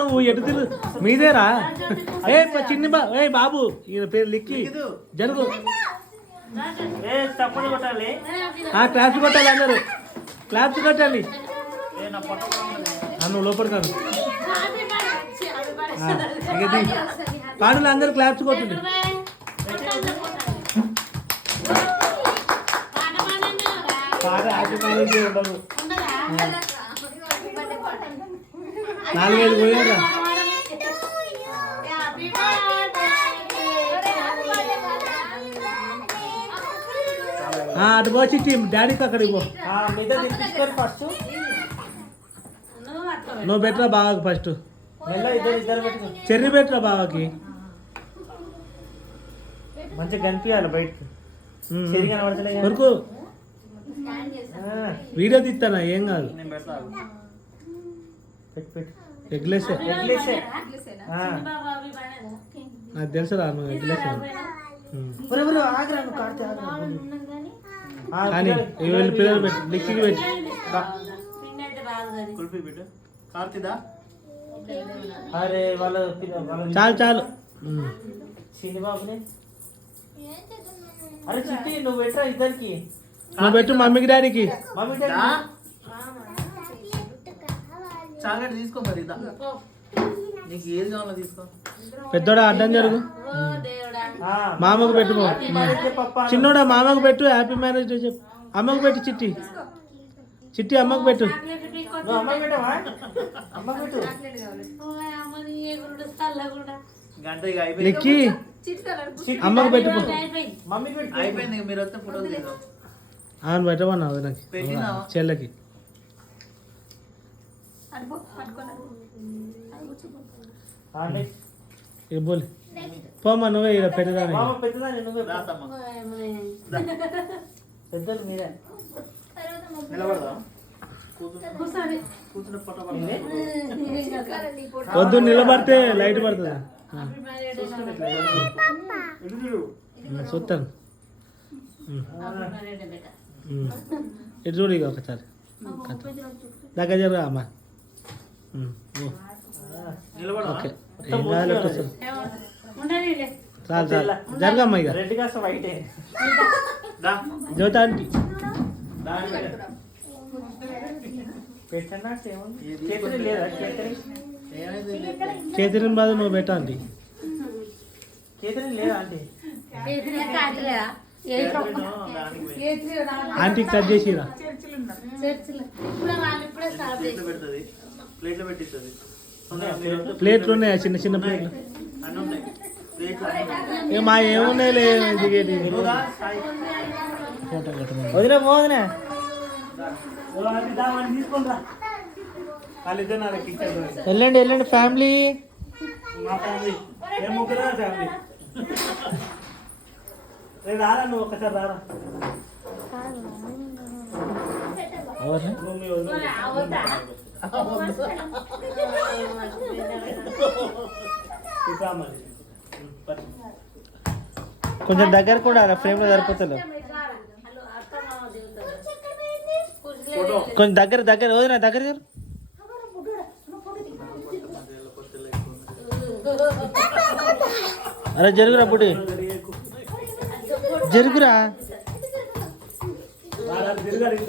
నువ్వు ఎటు తిరుగు మీదేరా ఏ చిన్ని బాబు ఈయన పేరు లిక్కి జరుగు క్లాప్స్ కొట్టాలి అందరు క్లాప్స్ కొట్టాలి నువ్వు లోపల కాదు పాటలు అందరు క్లాప్స్ కొట్టింది ఉండదు 4,000 పోయారా అటు పోచి డాడీకి అక్కడికి పో ఫస్ట్ నువ్వు పెట్టరా బావకి ఫస్ట్ చెర్రీ పెట్టరా బావకి మంచిగా కనిపించాలి బయటకు వరకు వీడియో తీస్తానా ఏం కాదు ఎగ్లేసే నాకు తెలుసురా నువ్వు ఎగ్లేసే కానీ వీళ్ళు పిల్లలు పెట్టి లిక్కి పెట్టి చాలు చాలు అరే చిట్టి నువ్వు పెట్టరా ఇద్దరికి నువ్వు పెట్టు మమ్మీకి డాడీకి చాక్లెట్ తీసుకో మరి నీకు ఏది కావాలో తీసుకో పెద్దోడా అడ్డం జరుగు మామకు పెట్టు చిన్నోడా మామకు పెట్టు హ్యాపీ మ్యారేజ్ డే చెప్పు అమ్మకు పెట్టు చిట్టి చిట్టి అమ్మకు పెట్టు లిక్కి అమ్మకు పెట్టు అవును పెట్టమన్నా నాకు చెల్లెకి బోలి పోమ్మా నువ్వే ఇలా పెద్దదాన్ని వద్దు నిలబడితే లైట్ పడుతుంది చూస్తాను ఇటు చూడు ఇక ఒకసారి దగ్గర జరుగా అమ్మా ఓకే ఏం కాదు చాలు చాలు జరగమ్మా ఇక జ్యోతి ఆంటీ కేతరిన్ బాధ నువ్వు పెట్టా ఆంటీ ఆంటీ కట్ చేసిరా ప్లేట్లు ఉన్నాయా చిన్న చిన్న ప్లేట్లు మా ఏమున్నాయి దిగేది వదిలే పోదనే వెళ్ళండి వెళ్ళండి ఫ్యామిలీ మా ఫ్యామిలీ ఫ్యామిలీ రారా నువ్వు ఒకసారి రారా కొంచెం దగ్గర కూడా ఫ్రేమ్ లో సరిపోతలే కొంచెం దగ్గర దగ్గర వదినా దగ్గర అరే జరుగురా పుట్టి జరుగురా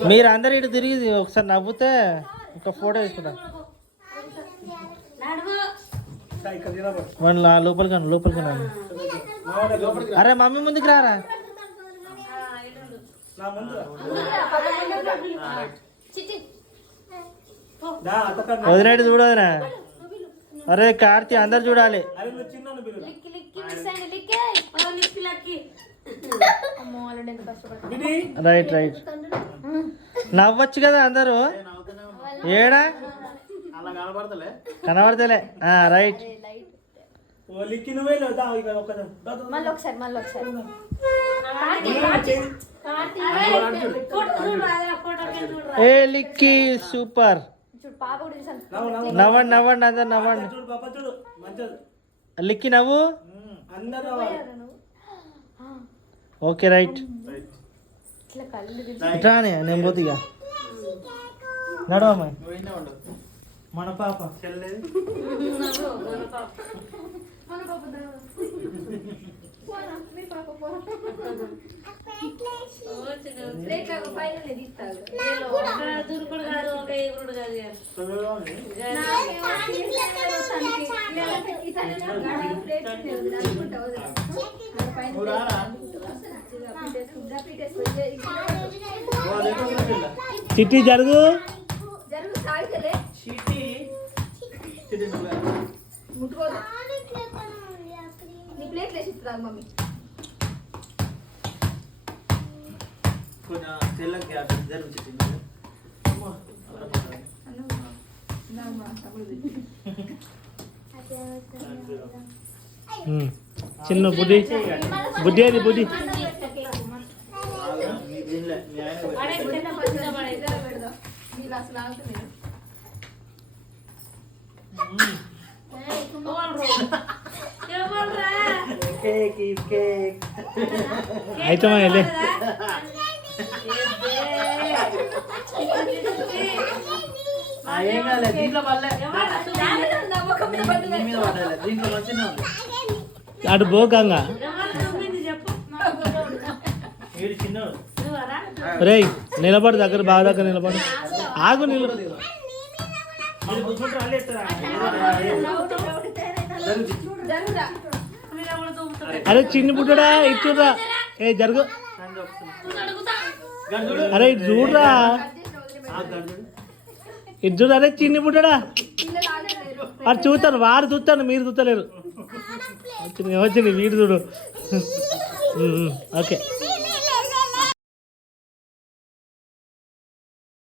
మీరు అందరు ఇటు తిరిగి ఒకసారి నవ్వుతే ఒక ఫోటో తీసుకుంటా వాళ్ళ లోపలికి లోపలికి అరే మమ్మీ ముందుకు రారా వదిలేడు చూడదురా అరే కార్తీ అందరు చూడాలి రైట్ రైట్ నవ్వచ్చు కదా అందరూ ఏడా కనబడతలే రైట్ ఏ లిక్కి సూపర్ నవ్వండి నవ్వండి అందరు నవ్వండి లిక్కి నవ్వు ఓకే రైట్ ఇట్లానే నేను పోతే ఇక నడవమ్మా మన పాప చెల్లేదు చిట్టి జరుగు మమ్మీ కొంచెం తెల్లకి జరుగుతుంది చిన్న బుడ్డి బుడ్డి అది బుడ్డి అయితే వెళ్ళే ఏం కాలేదు దీంట్లో పడలే మీద పడలే దీంట్లో మంచిగా ఉంది అటు పోకంగా వీడు చిన్నోడు రే నిలబడు దగ్గర బాగా దగ్గర నిలబడు ఆగు నిలబడు అరే చిన్ని పుట్టడా ఇచ్చురా ఏ జరుగు అరే ఇటు చూడరా ఇటు చూడు అరే చిన్ని పుట్టడా అది చూస్తాను వాడు చూస్తాను మీరు చూస్తలేరు వచ్చింది వచ్చింది వీడు చూడు ఓకే